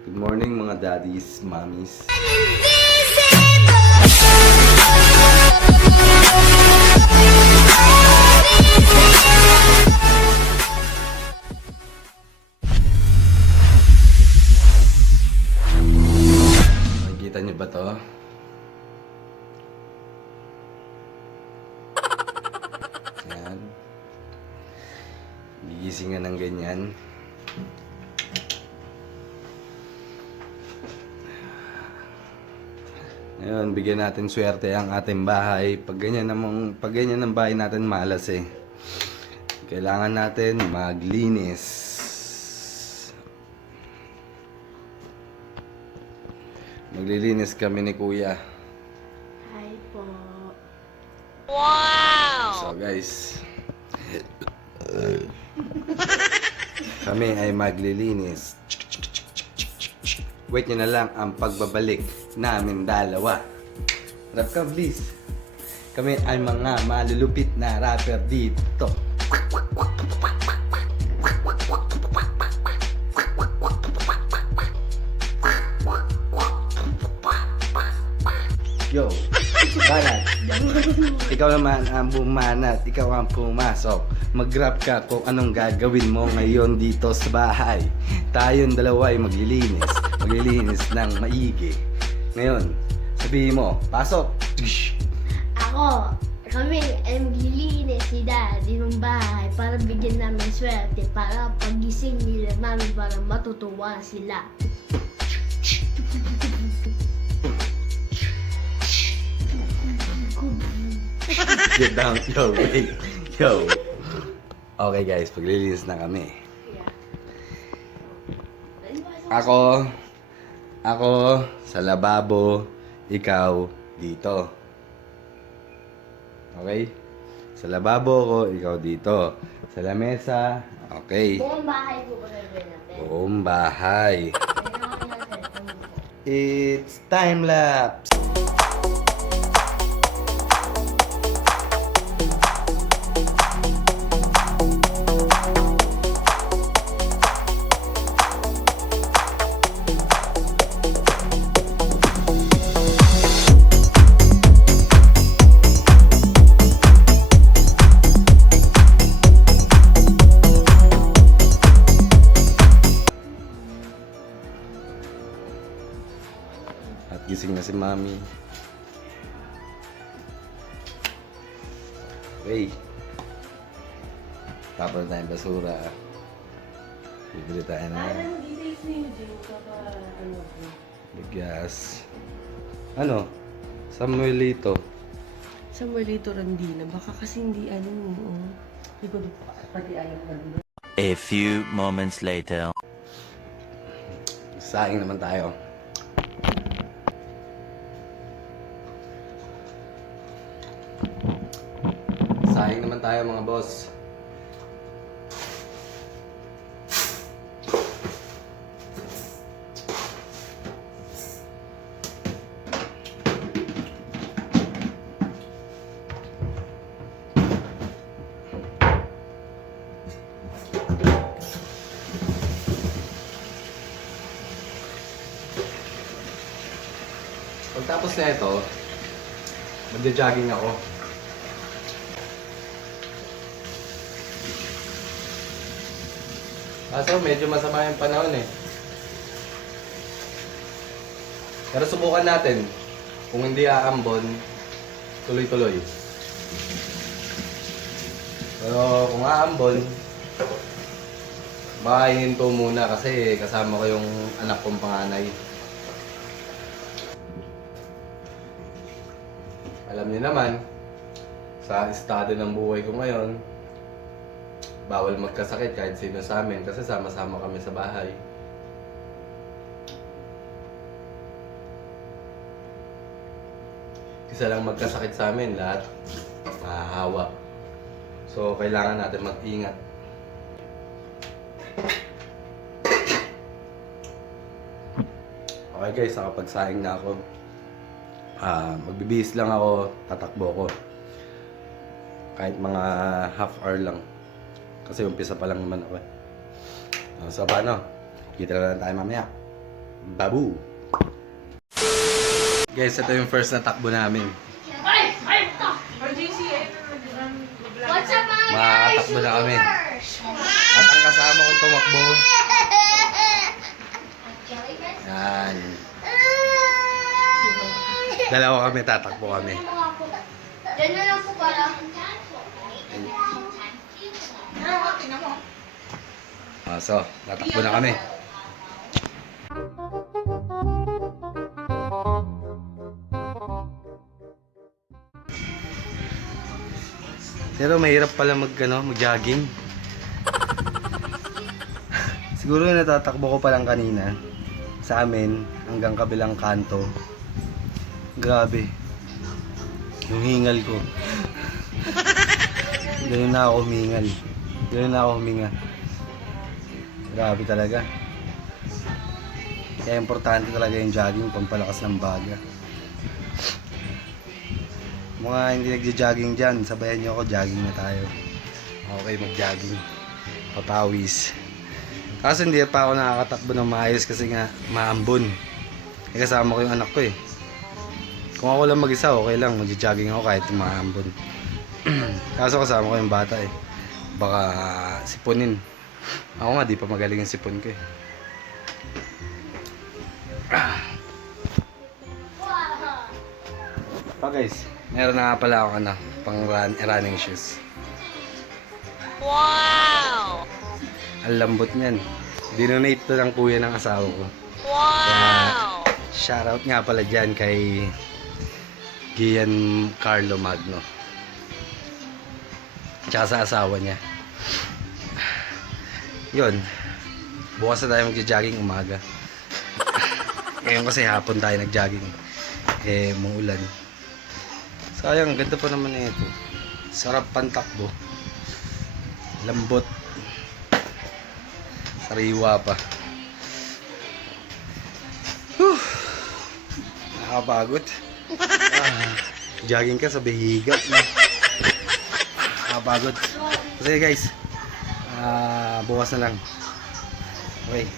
Good morning mga daddies, mommies. Nakikita niyo ba to? Yan. Gigising nga ng ganyan. Ngayon, bigyan natin swerte ang ating bahay. Pag ganyan ang bahay natin, malas eh. Kailangan natin maglinis. Maglilinis kami ni Kuya. Hi po. So guys, kami ay maglilinis. Wait nyo na lang ang pagbabalik namin dalawa. Rap ka, please. Kami ay mga malulupit na rapper dito. Yo, banat. Ikaw naman ang bumanat, ikaw ang pumasok. Mag-rap ka kung anong gagawin mo ngayon dito sa bahay. Tayong dalawa ay maglilinis ng maigi. Ngayon, sabihin mo, pasok. Kami ay maglilinis si Daddy ng bahay para bigyan namin swerte para pagising nila mami para matutuwa sila. Get down, yo, wait. Yo. Okay guys, paglilinis na kami. Ako sa lababo, ikaw dito. Okay? Sa lababo ko, ikaw dito. Sa lamesa, okay. Buong bahay po ba gagawin natin? Buong bahay. It's time lapse. At gising na si Mami. Okay. Tapos na tayong basura. Bibili tayo na bigas. Ano? Samuelito. Samuelito Randina. Baka kasi hindi Hindi ko pati ayaw ka. A few moments later. Saing naman tayo. Saing naman tayo mga boss. Pagtapos na ito, magja-jogging ako. Kaso medyo masama yung panahon eh. Pero subukan natin. Kung hindi aambon, tuloy-tuloy. Pero kung aambon, baka hihinto muna kasi kasama ko yung anak kong panganay. Alam niyo naman, sa estado ng buhay ko ngayon, bawal magkasakit kahit sino sa amin kasi sama-sama kami sa bahay. Isa lang magkasakit sa amin, lahat mahahawa. So, kailangan natin mag-ingat. Okay guys, nakapagsaing na ako. Magbibihis lang ako, tatakbo ko. Kahit mga half hour lang. Kasi umpisa pa lang naman ako eh. So paano? Kita na lang tayo mamaya. Babu. Guys, ito yung first na takbo namin. What's up mga Makatakbo na kami. At ang kasama kong tumakbo. Yan. Dalawa kami, tatakbo kami. Diyan na lang po para. So, tatakbo na kami. Pero mahirap pala mag-jogging. Siguro natatakbo ko pa lang kanina sa amin hanggang kabilang kanto. Grabe. Yung hingal ko. Ganun na ako humingal. Ganun na ako huminga. Grabe talaga. Kaya importante talaga yung jogging, pampalakas ng baga. Mga hindi nagja-jogging dyan, sabayan nyo ako, jogging na tayo. Okay, mag-jogging. Papawis. Kaso hindi pa ako nakakatakbo ng maayos kasi nga maambon. Kasama ko yung anak ko eh. Kung ako lang mag-isa, okay lang, mag-jogging ako kahit maambon. Kaso kasama ko yung bata eh. Baka sipunin. Ako nga, di pa magaling yung sipon ko eh. Pa guys, meron na nga pala akong pang running shoes. Wow! Ang lambot niyan. Dinonate to ng kuya ng asawa ko. Wow! Kaya, shoutout nga pala dyan kay Gian Carlo Magno. Tsaka sa asawa niya. Yun. Bukas na tayo magja-jogging umaga. Ngayon kasi hapon tayo nag-jogging. Eh, muulan. Sayang, ganda pa naman na ito. Sarap pantakbo. Lambot. Sariwa pa. Whew. Nakapagod. Jogging ka sa bihiga. Nakapagod. Kasi guys, bukas na lang. Okay.